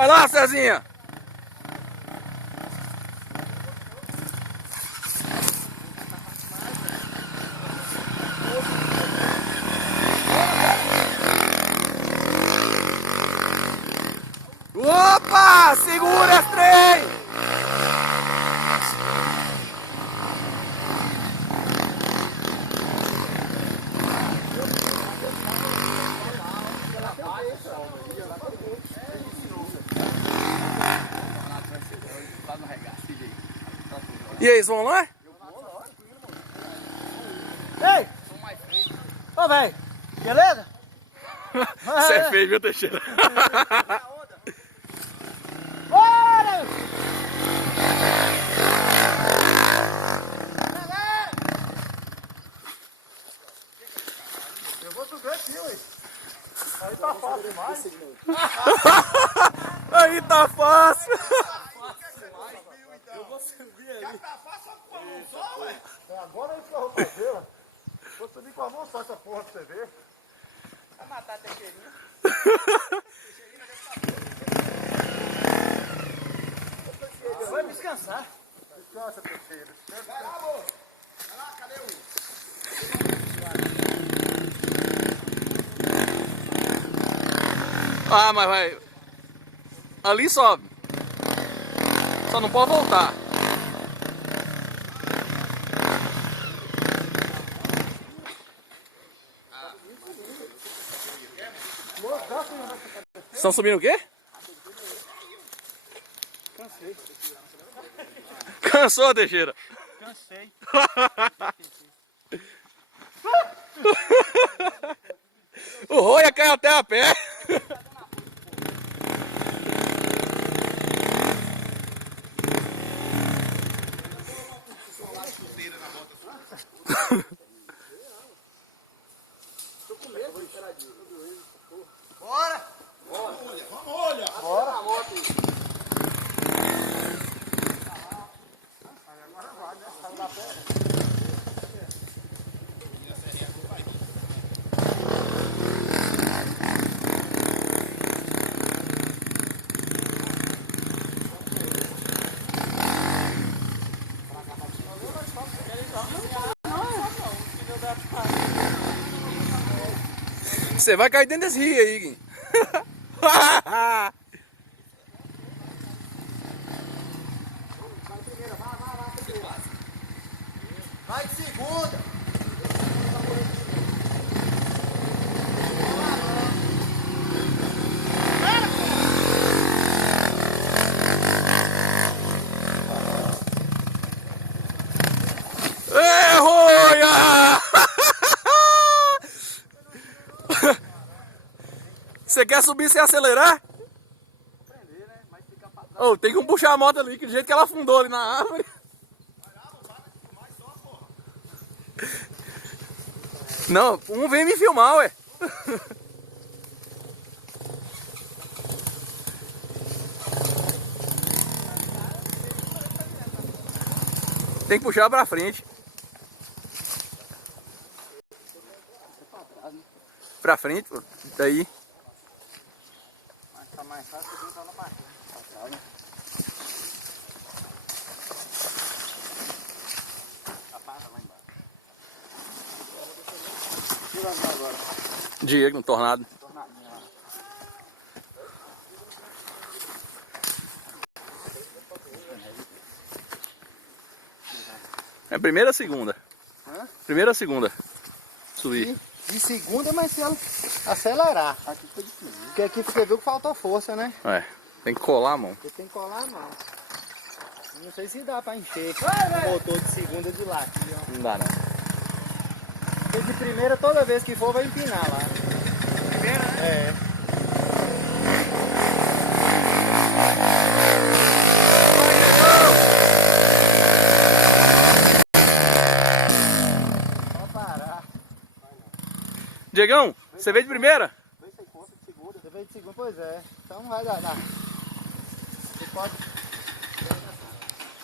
Vai lá, Cezinha. Opa! Segura esse trem! E aí, eles vão lá? Ei! Ô, velho! Beleza? Você é feio, viu, Teixeira? Bora! Eu vou subir aqui, ué. Aí tá fácil demais. Aí tá fácil. Eu vou subir ali. Tá fácil só com a mão só, ué. Agora é isso que eu vou fazer, ó. Vou subir com a mão só essa porra pra você ver. Vai matar a Teixeirinha. Vai descansar. Descansa, Teixeira. Vai lá, moço. Vai lá, cadê o... Ah, mas vai. Ali sobe. Só não pode voltar. Estão subindo o quê? Cansei. Cansou, Teixeira? Cansei. O Roia caiu até a pé. Bora! Vamos, olha! Bora! A moto aí. Agora vai, né? Saiu da pedra. Você vai cair dentro desse rio aí, Gui. Vai de segunda! Ê, Roia! Você quer subir sem acelerar? Aprender, né? Mas fica pra trás. Oh, tem que puxar a moto ali, que do jeito que ela afundou ali na árvore. Vai lá, não para de filmar só, porra. Não, um vem me filmar, ué. Tem que puxar pra frente. Pra frente, pô. Daí. Mas tá mais fácil que tá na parte. Pra trás, né? A pata lá embaixo. O que vai vir agora? Diego, no tornado. Tornadinha lá. É primeira ou segunda? Hã? Primeira ou segunda? Subir. De segunda, mas se ela acelerar. Aqui foi difícil. Porque aqui você viu que faltou força, né? É, tem que colar a mão. Porque tem que colar a mão. Não sei se dá pra encher o motor de segunda de lá. Aqui, ó. Não dá, não. Porque de primeira, toda vez que for, vai empinar lá. Primeira, né? É. Pode parar. Diegão, você veio de primeira? Vê se conta de segunda. Você veio de segunda, pois é. Então não vai dar. Você pode...